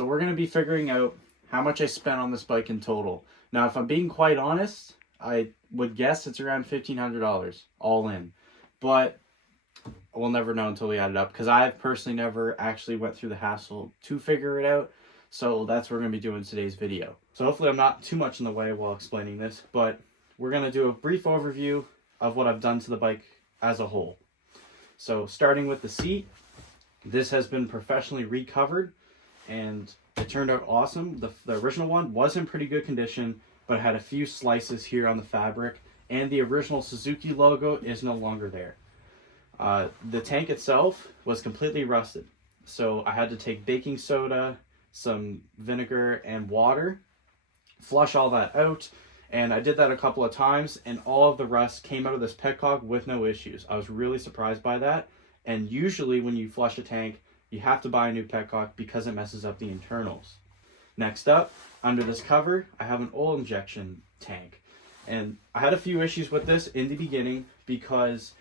So we're going to be figuring out how much I spent on this bike in total. Now, if I'm being quite honest, I would guess it's around $1,500 all in. But we'll never know until we add it up, because I've personally never actually went through the hassle to figure it out. So that's what we're going to be doing in today's video. So hopefully I'm not too much in the way while explaining this, but we're going to do a brief overview of what I've done to the bike as a whole. So starting with the seat, this has been professionally recovered and it turned out awesome. The original one was in pretty good condition, but it had a few slices here on the fabric, and the original Suzuki logo is no longer there. The tank itself was completely rusted. So I had to take baking soda, some vinegar, and water, flush all that out. And I did that a couple of times, and all of the rust came out of this petcock with no issues. I was really surprised by that. And usually when you flush a tank, you have to buy a new petcock because it messes up the internals. Next up, under this cover, I have an oil injection tank. And I had a few issues with this in the beginning because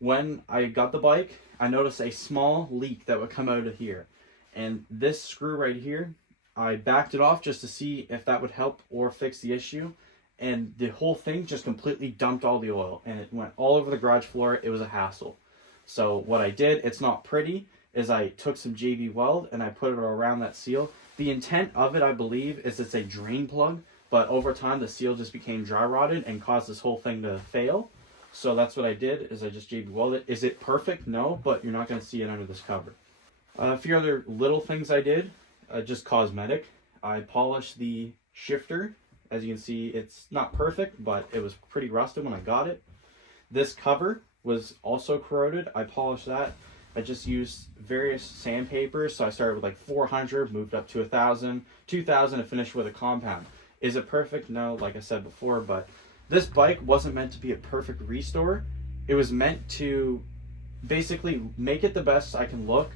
when I got the bike, I noticed a small leak that would come out of here. And this screw right here, I backed it off just to see if that would help or fix the issue. And the whole thing just completely dumped all the oil and it went all over the garage floor. It was a hassle. So what I did, it's not pretty, is I took some JB Weld and I put it around that seal. The intent of it, I believe, is it's a drain plug, but over time the seal just became dry rotted and caused this whole thing to fail. So that's what I did, is I just JB Welded it. Is it perfect? No, but you're not going to see it under this cover. A few other little things I did, just cosmetic. I polished the shifter. As you can see, it's not perfect, but it was pretty rusted when I got it. This cover was also corroded. I polished that. I just used various sandpapers. So I started with like 400, moved up to 1,000, 2,000, and finished with a compound. Is it perfect? No, like I said before, but this bike wasn't meant to be a perfect restore. It was meant to basically make it the best I can look.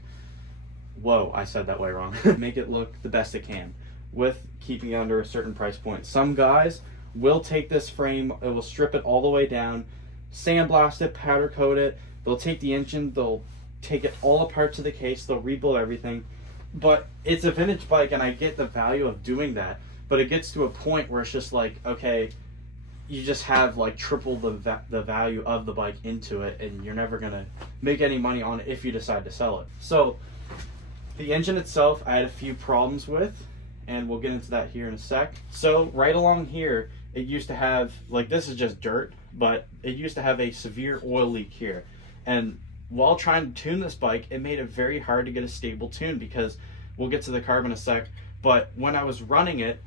Whoa, I said that way wrong. Make it look the best it can with keeping it under a certain price point. Some guys will take this frame, it will strip it all the way down, sandblast it, powder coat it. They'll take the engine, they'll take it all apart to the case, they'll rebuild everything. But it's a vintage bike and I get the value of doing that. But it gets to a point where it's just like, okay, you just have like triple the value of the bike into it, and you're never gonna make any money on it if you decide to sell it. So the engine itself, I had a few problems with, and we'll get into that here in a sec. So right along here, it used to have, like, this is just dirt, but it used to have a severe oil leak here. And while trying to tune this bike, it made it very hard to get a stable tune, because we'll get to the carb in a sec, but when I was running it,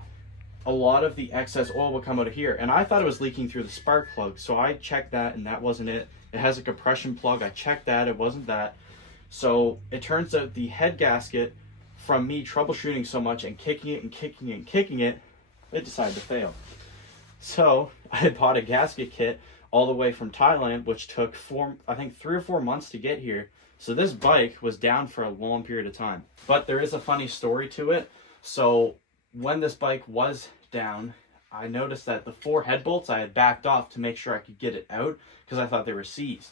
a lot of the excess oil would come out of here, and I thought it was leaking through the spark plug. So I checked that, and that wasn't it. It has a compression plug. I checked that, it wasn't that. So it turns out the head gasket, from me troubleshooting so much and kicking it and kicking it and kicking it, it decided to fail. So I bought a gasket kit all the way from Thailand, which took 3 or 4 months to get here. So this bike was down for a long period of time. But there is a funny story to it. So when this bike was down, I noticed that the 4 head bolts I had backed off to make sure I could get it out, because I thought they were seized.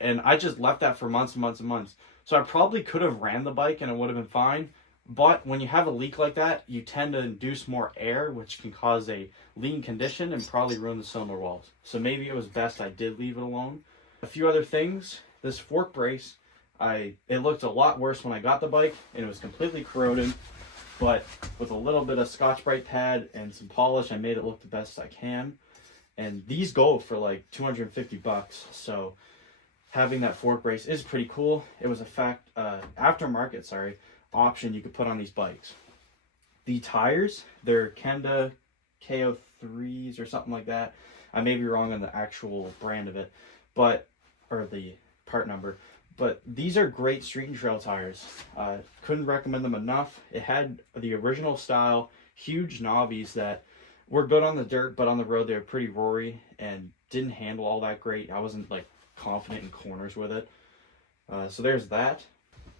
And I just left that for months and months and months. So I probably could have ran the bike and it would have been fine. But when you have a leak like that, you tend to induce more air, which can cause a lean condition and probably ruin the cylinder walls. So maybe it was best I did leave it alone. A few other things. This fork brace, it looked a lot worse when I got the bike, and it was completely corroded. But with a little bit of Scotch-Brite pad and some polish, I made it look the best I can. And these go for like 250 bucks. So having that fork brace is pretty cool. It was a aftermarket option you could put on these bikes. The tires, they're Kenda KO3s or something like that. I may be wrong on the actual brand of it, or the part number. But these are great street and trail tires. Couldn't recommend them enough. It had the original style, huge knobbies that were good on the dirt, but on the road they were pretty roary and didn't handle all that great. I wasn't like confident in corners with it. So there's that.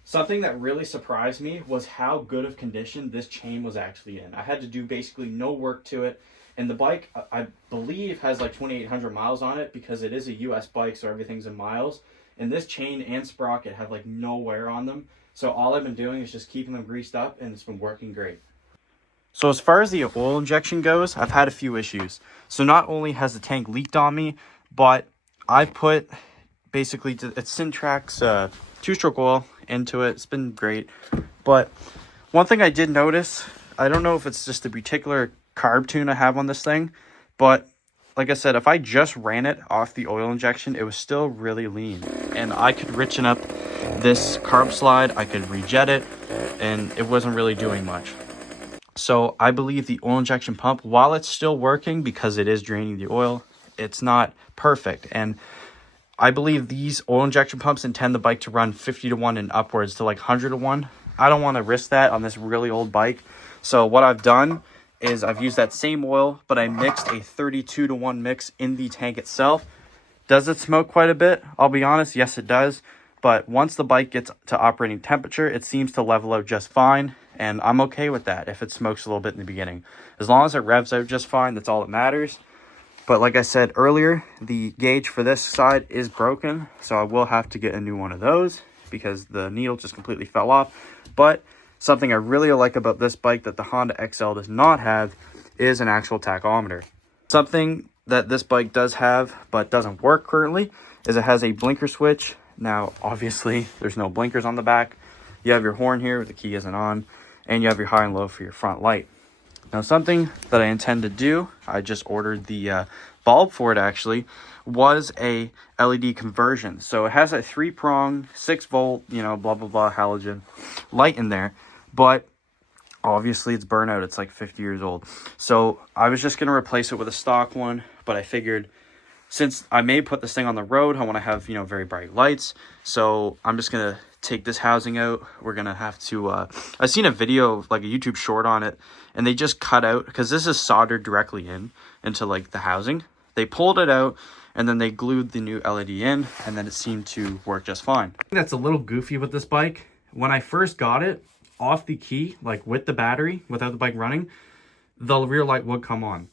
Something that really surprised me was how good of condition this chain was actually in. I had to do basically no work to it. And the bike, I believe, has like 2,800 miles on it because it is a US bike, so everything's in miles. And this chain and sprocket have like no wear on them. So all I've been doing is just keeping them greased up, and it's been working great. So as far as the oil injection goes, I've had a few issues. So not only has the tank leaked on me, but I've put basically it's Syntrax 2-stroke oil into it. It's been great. But one thing I did notice, I don't know if it's just the particular carb tune I have on this thing, but like I said, if I just ran it off the oil injection, it was still really lean. And I could richen up this carb slide, I could rejet it, and it wasn't really doing much. So I believe the oil injection pump, while it's still working because it is draining the oil, it's not perfect. And I believe these oil injection pumps intend the bike to run 50-to-1 and upwards to like 100-to-1. I don't want to risk that on this really old bike. So what I've done is I've used that same oil, but I mixed a 32-to-1 mix in the tank itself. Does it smoke quite a bit? I'll be honest, yes it does. But once the bike gets to operating temperature, it seems to level out just fine. And I'm okay with that if it smokes a little bit in the beginning. As long as it revs out just fine, that's all that matters. But like I said earlier, the gauge for this side is broken. So I will have to get a new one of those because the needle just completely fell off. But something I really like about this bike that the Honda XL does not have is an actual tachometer. Something that this bike does have but doesn't work currently is it has a blinker switch. Now, obviously, there's no blinkers on the back. You have your horn here, the key isn't on, and you have your high and low for your front light. Now, something that I intend to do, I just ordered the bulb for it actually, was a LED conversion. So it has a 3-prong, 6-volt, blah, blah, blah, halogen light in there. But obviously it's burnout. It's like 50 years old. So I was just going to replace it with a stock one. But I figured since I may put this thing on the road, I want to have, very bright lights. So I'm just going to take this housing out. We're going to have to, I've seen a video, like a YouTube short on it, and they just cut out, because this is soldered directly into like the housing. They pulled it out, and then they glued the new LED in, and then it seemed to work just fine. That's a little goofy with this bike. When I first got it, off the key, like with the battery, without the bike running, the rear light would come on.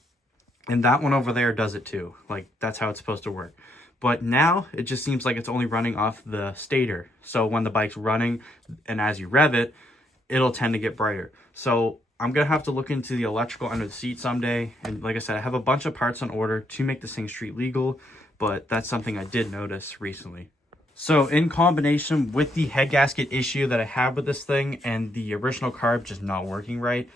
And that one over there does it too. Like, that's how it's supposed to work. But now, it just seems like it's only running off the stator. So when the bike's running, and as you rev it, it'll tend to get brighter. So I'm going to have to look into the electrical under the seat someday. And like I said, I have a bunch of parts on order to make this thing street legal. But that's something I did notice recently. So in combination with the head gasket issue that I have with this thing and the original carb just not working right,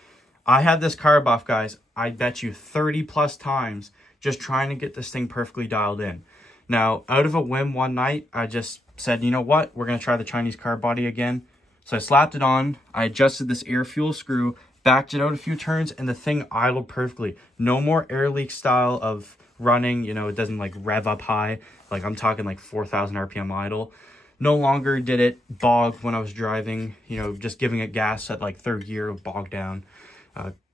I had this carb off, guys, I bet you 30 plus times just trying to get this thing perfectly dialed in. Now, out of a whim one night, I just said, you know what, we're going to try the Chinese carb body again. So I slapped it on, I adjusted this air fuel screw, backed it out a few turns, and the thing idled perfectly. No more air leak style of running, it doesn't like rev up high. Like I'm talking like 4,000 RPM idle. No longer did it bog when I was driving, just giving it gas at like third gear, bog down.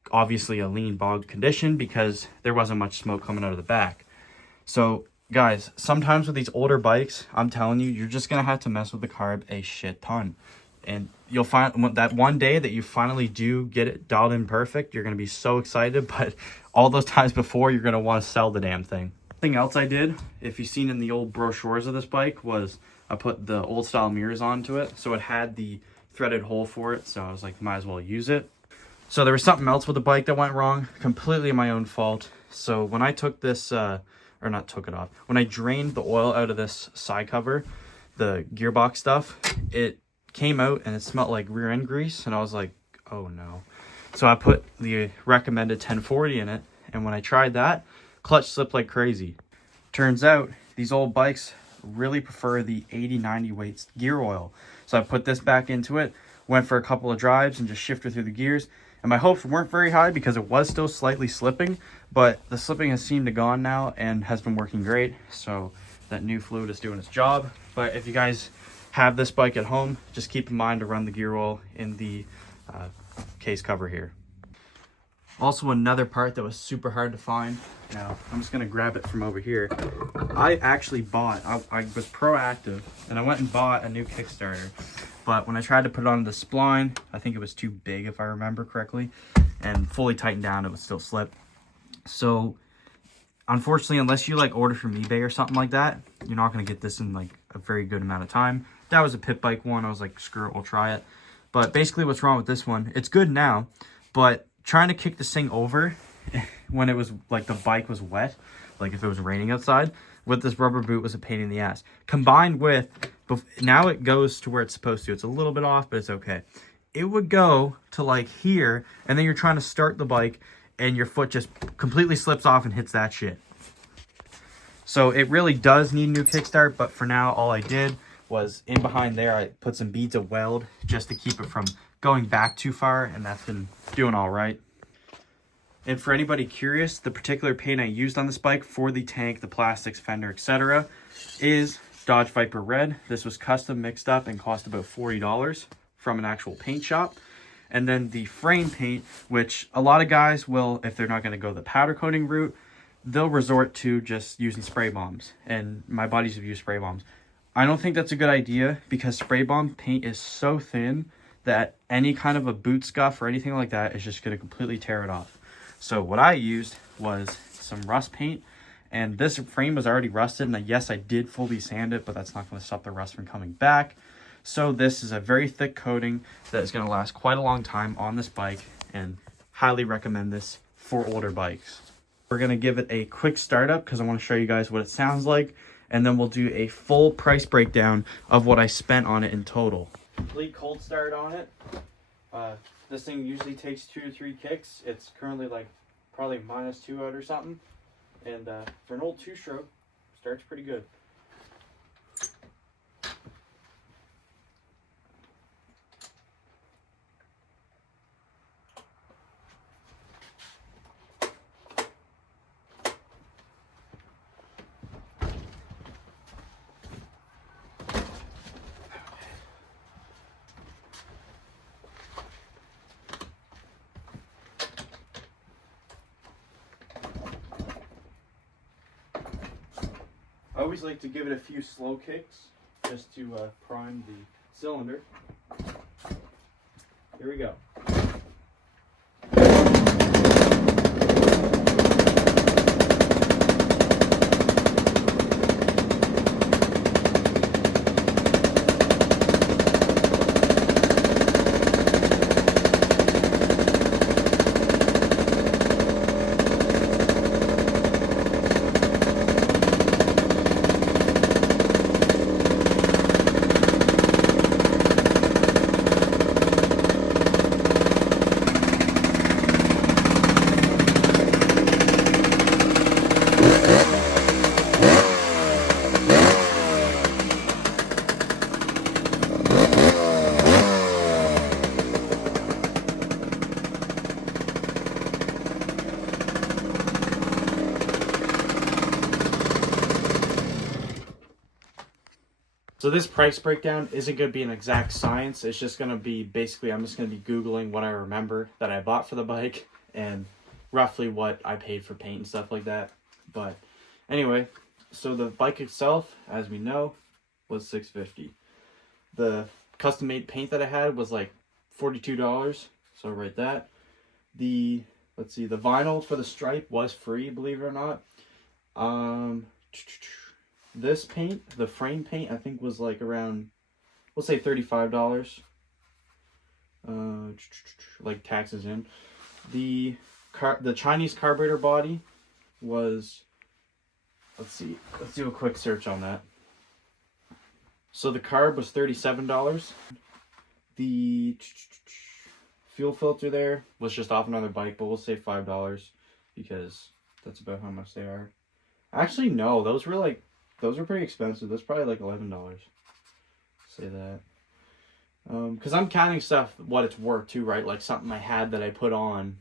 Obviously a lean bog condition because there wasn't much smoke coming out of the back. So guys, sometimes with these older bikes, I'm telling you, you're just going to have to mess with the carb a shit ton. And you'll find that one day that you finally do get it dialed in perfect, you're going to be so excited. But all those times before, you're going to want to sell the damn thing. Something else I did, if you've seen in the old brochures of this bike, was I put the old style mirrors onto it. So it had the threaded hole for it. So I was like, might as well use it. So there was something else with the bike that went wrong. Completely my own fault. So when I took this, or not took it off, when I drained the oil out of this side cover, the gearbox stuff, it came out and it smelled like rear end grease. And I was like, oh no. So I put the recommended 1040 in it. And when I tried that, clutch slipped like crazy. Turns out these old bikes really prefer the 80-90 weights gear oil. So I put this back into it, went for a couple of drives and just shifted through the gears. And my hopes weren't very high because it was still slightly slipping, but the slipping has seemed to gone now and has been working great. So that new fluid is doing its job. But if you guys have this bike at home, just keep in mind to run the gear oil in the case cover here. Also, another part that was super hard to find. Now, I'm just going to grab it from over here. I actually bought, I was proactive, and I went and bought a new Kickstarter. But when I tried to put it on the spline, I think it was too big, if I remember correctly. And fully tightened down, it would still slip. So, unfortunately, unless you like order from eBay or something like that, you're not going to get this in like a very good amount of time. that was a pit bike one. I was like, screw it, we'll try it. But basically what's wrong with this one, it's good now, but trying to kick this thing over when it was like the bike was wet, like if it was raining outside, with this rubber boot was a pain in the ass. Combined with, now it goes to where it's supposed to. It's a little bit off, but it's okay. It would go to like here, and then you're trying to start the bike, and your foot just completely slips off and hits that shit. So it really does need a new kickstart, but for now, all I did was in behind there, I put some beads of weld just to keep it from going back too far, and that's been doing all right. And for anybody curious, the particular paint I used on this bike for the tank, the plastics, fender, etc. is Dodge Viper Red. This was custom mixed up and cost about $40 from an actual paint shop. And then the frame paint, which a lot of guys will, if they're not going to go the powder coating route, they'll resort to just using spray bombs. And my buddies have used spray bombs. I don't think that's a good idea because spray bomb paint is so thin that any kind of a boot scuff or anything like that is just going to completely tear it off. So what I used was some rust paint, and this frame was already rusted, and yes, I did fully sand it, but that's not going to stop the rust from coming back. So this is a very thick coating that is going to last quite a long time on this bike, and highly recommend this for older bikes. We're going to give it a quick startup because I want to show you guys what it sounds like, and then we'll do a full price breakdown of what I spent on it in total. Complete cold start on it. This thing usually takes 2 to 3 kicks. It's currently like probably -2 out or something. And for an old 2-stroke, starts pretty good. I always like to give it a few slow kicks just to prime the cylinder. Here we go. So this price breakdown isn't going to be an exact science. It's just going to be basically, I'm just going to be Googling what I remember that I bought for the bike and roughly what I paid for paint and stuff like that. But anyway, so the bike itself, as we know, was $650. The custom made paint that I had was like $42. So write that. The, let's see, the vinyl for the stripe was free, believe it or not. This paint, the frame paint, I think was like around, we'll say $35. Like taxes in. The Chinese carburetor body was, let's see, let's do a quick search on that. So the carb was $37. The fuel filter there was just off another bike, but we'll say $5 because that's about how much they are. Actually, no, those were pretty expensive. That's probably like $11. Say that. Because I'm counting stuff what it's worth too, right? Like something I had that I put on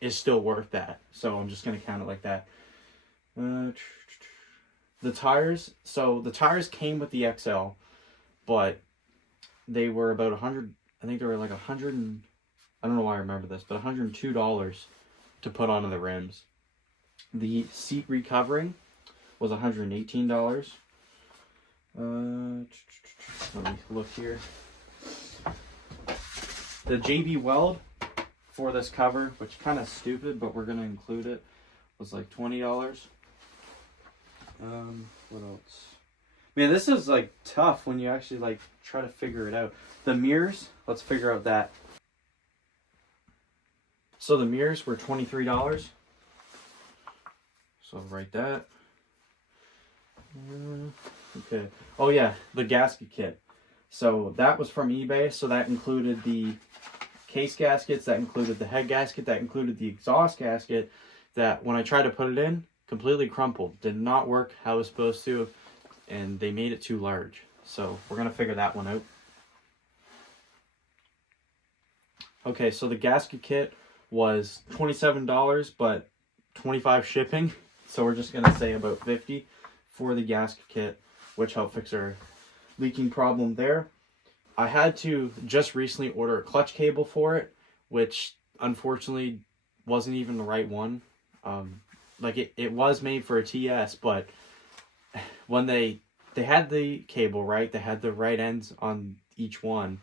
is still worth that. So I'm just going to count it like that. The tires. So the tires came with the XL, but they were about 100. I think they were like 100 and, I don't know why I remember this, but $102 to put onto the rims. The seat recovering was $118. Let me look here. The JB weld for this cover, which kind of stupid, but we're gonna include it, was like $20. What else? Man, this is like tough when you actually like try to figure it out. The mirrors, let's figure out that. So the mirrors were $23. So I'll write that. Okay. Oh yeah, the gasket kit. So that was from eBay. So that included the case gaskets, that included the head gasket, that included the exhaust gasket. That when I tried to put it in, completely crumpled. Did not work how it was supposed to, and they made it too large. So we're gonna figure that one out. Okay, so the gasket kit was $27, but $25 shipping. So we're just gonna say about $50 for the gasket kit, which helped fix our leaking problem there. I had to just recently order a clutch cable for it, which unfortunately wasn't even the right one. Like it was made for a TS, but when they had the cable, right, they had the right ends on each one,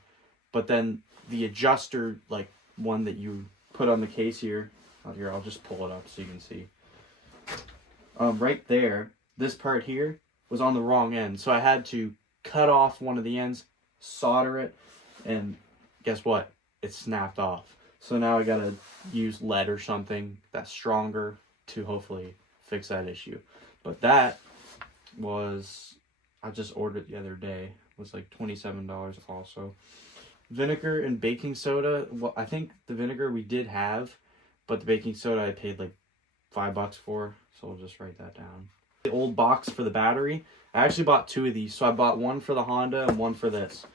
but then the adjuster, like one that you put on the case here, I'll just pull it up so you can see. Right there, this part here was on the wrong end, so I had to cut off one of the ends, solder it, and guess what? It snapped off. So now I gotta use lead or something that's stronger to hopefully fix that issue. But that was, I just ordered the other day, was like $27 also. Vinegar and baking soda. Well, I think the vinegar we did have, but the baking soda I paid like $5 for, so we'll just write that down. The old box for the battery, I actually bought two of these. So I bought one for the Honda and one for this.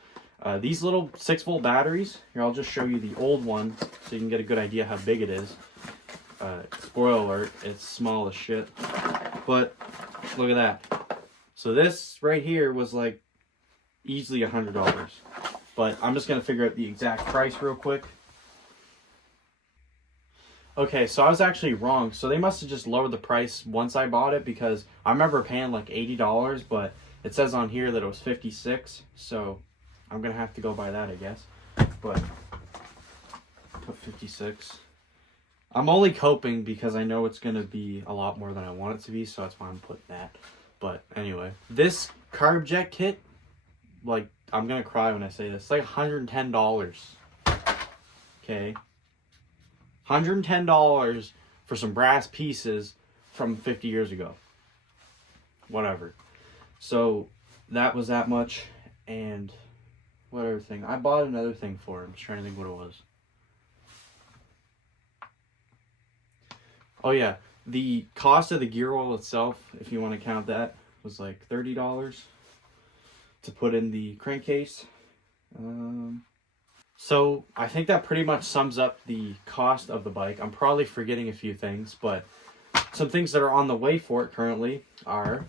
These little 6-volt batteries, here I'll just show you the old one so you can get a good idea how big it is. Spoiler alert, it's small as shit. But look at that. So this right here was like easily $100. But I'm just going to figure out the exact price real quick. Okay, so I was actually wrong. So they must have just lowered the price once I bought it, because I remember paying like $80, but it says on here that it was $56. So I'm going to have to go by that, I guess. But put 56. I'm only coping because I know it's going to be a lot more than I want it to be, so that's why I'm putting that. But anyway, this carb jet kit, like, I'm going to cry when I say this. It's like $110. Okay? $110 for some brass pieces from 50 years ago. Whatever. So, that was that much. And what other thing? I bought another thing for it. I'm just trying to think what it was. Oh, yeah. The cost of the gear oil itself, if you want to count that, was like $30 to put in the crankcase. So I think that pretty much sums up the cost of the bike. I'm probably forgetting a few things, but some things that are on the way for it currently are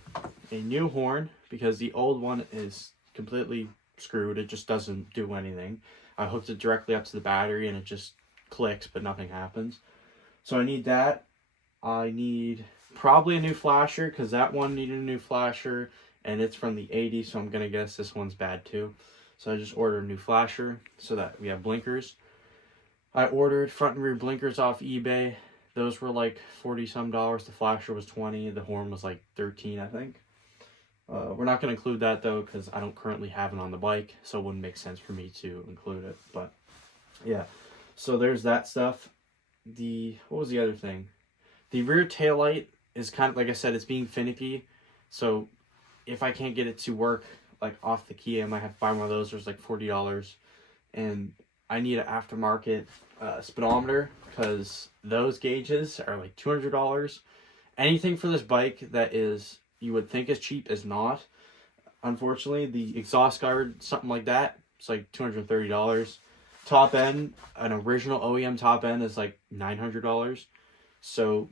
a new horn, because the old one is completely screwed. It just doesn't do anything. I hooked it directly up to the battery and it just clicks, but nothing happens. So I need that. I need probably a new flasher, because that one needed a new flasher, and it's from the 80s, so I'm going to guess this one's bad too. So I just ordered a new flasher so that we have blinkers. I ordered front and rear blinkers off eBay. Those were like 40 some dollars. The flasher was 20. The horn was like 13, I think. We're not going to include that though, because I don't currently have it on the bike, so it wouldn't make sense for me to include it. But yeah, so there's that stuff. What was the other thing? The rear taillight is kind of, like I said, it's being finicky. So if I can't get it to work like off the key, I might have to buy one of those. There's like $40. And I need an aftermarket speedometer, because those gauges are like $200. Anything for this bike that is, you would think is cheap, is not. Unfortunately, the exhaust guard, something like that, it's like $230. Top end, an original OEM top end is like $900. So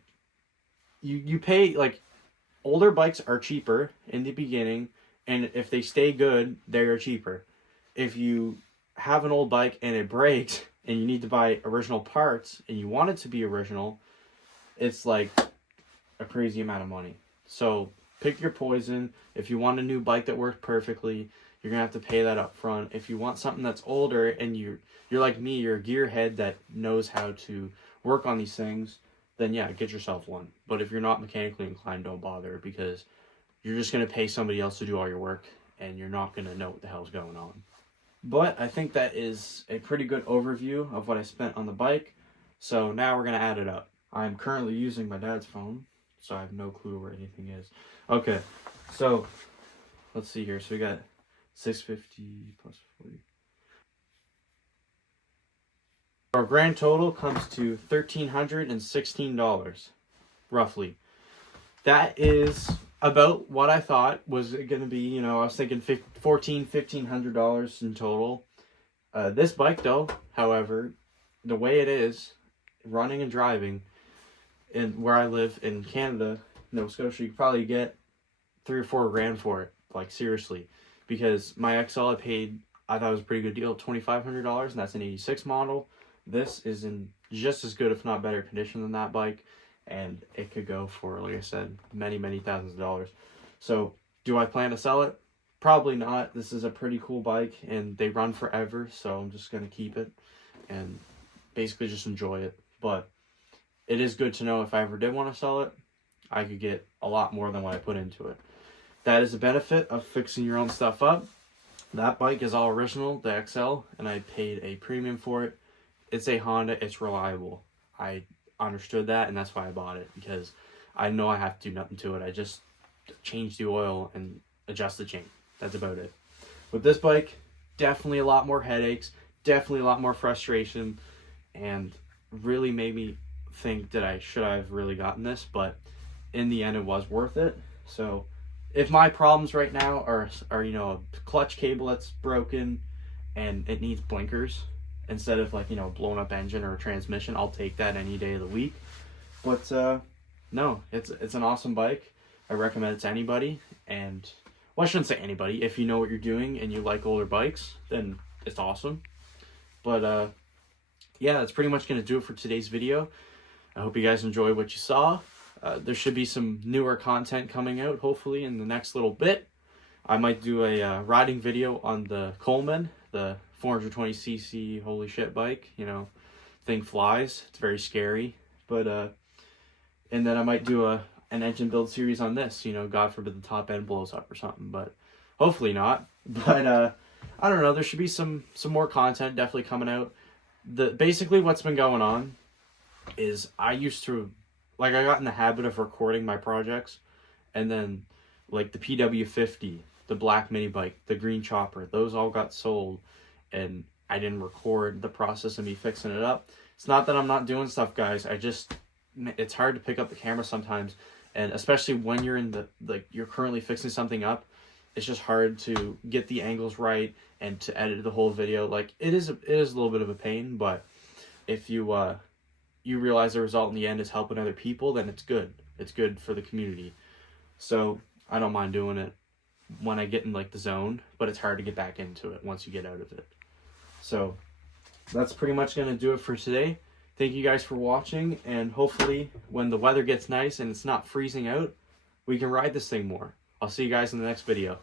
you pay, like, older bikes are cheaper in the beginning, and if they stay good, they're cheaper. If you have an old bike and it breaks and you need to buy original parts and you want it to be original, it's like a crazy amount of money. So pick your poison. If you want a new bike that works perfectly, you're gonna have to pay that up front. If you want something that's older and you're like me, you're a gearhead that knows how to work on these things, then yeah, get yourself one. But if you're not mechanically inclined, don't bother, because you're just going to pay somebody else to do all your work, and you're not going to know what the hell's going on. But I think that is a pretty good overview of what I spent on the bike. So now we're going to add it up. I'm currently using my dad's phone, so I have no clue where anything is. Okay, so let's see here. So we got $650 plus 40. Our grand total comes to $1,316, roughly. That is about what I thought was going to be. You know, I was thinking $1,500 in total. This bike, though, however, the way it is, running and driving, and where I live in Canada, Nova Scotia, you could probably get $3 or $4 grand for it. Like, seriously. Because my XL I thought it was a pretty good deal, $2,500, and that's an 86 model. This is in just as good, if not better, condition than that bike. And it could go for, like I said, many, many thousands of dollars. So, do I plan to sell it? Probably not. This is a pretty cool bike, and they run forever, so I'm just going to keep it and basically just enjoy it. But it is good to know if I ever did want to sell it, I could get a lot more than what I put into it. That is a benefit of fixing your own stuff up. That bike is all original, the XL, and I paid a premium for it. It's a Honda, it's reliable. I understood that, and that's why I bought it, because I know I have to do nothing to it. I just change the oil and adjust the chain. That's about it. With this bike, definitely a lot more headaches, definitely a lot more frustration, and really made me think that I should have really gotten this, but in the end it was worth it. So if my problems right now are you know, a clutch cable that's broken and it needs blinkers instead of, like, you know, blown up engine or a transmission, I'll take that any day of the week. But no, it's an awesome bike. I recommend it to anybody. And, well, I shouldn't say anybody. If you know what you're doing and you like older bikes, then it's awesome. But yeah, that's pretty much going to do it for today's video. I hope you guys enjoyed what you saw. There should be some newer content coming out, hopefully, in the next little bit. I might do a riding video on the Coleman, the 420cc holy shit bike. You know, thing flies. It's very scary. But and then I might do an engine build series on this. You know, God forbid the top end blows up or something, but hopefully not. But I don't know. There should be some more content definitely coming out. Basically what's been going on is I used to, like, I got in the habit of recording my projects, and then, like, the PW50, the black mini bike, the green chopper, those all got sold, and I didn't record the process of me fixing it up. It's not that I'm not doing stuff, guys. It's hard to pick up the camera sometimes, and especially when you're in you're currently fixing something up, it's just hard to get the angles right and to edit the whole video. Like, it is a little bit of a pain, but if you realize the result in the end is helping other people, then it's good. It's good for the community. So I don't mind doing it when I get in, like, the zone, but it's hard to get back into it once you get out of it. So that's pretty much going to do it for today. Thank you guys for watching, and hopefully when the weather gets nice and it's not freezing out, we can ride this thing more. I'll see you guys in the next video.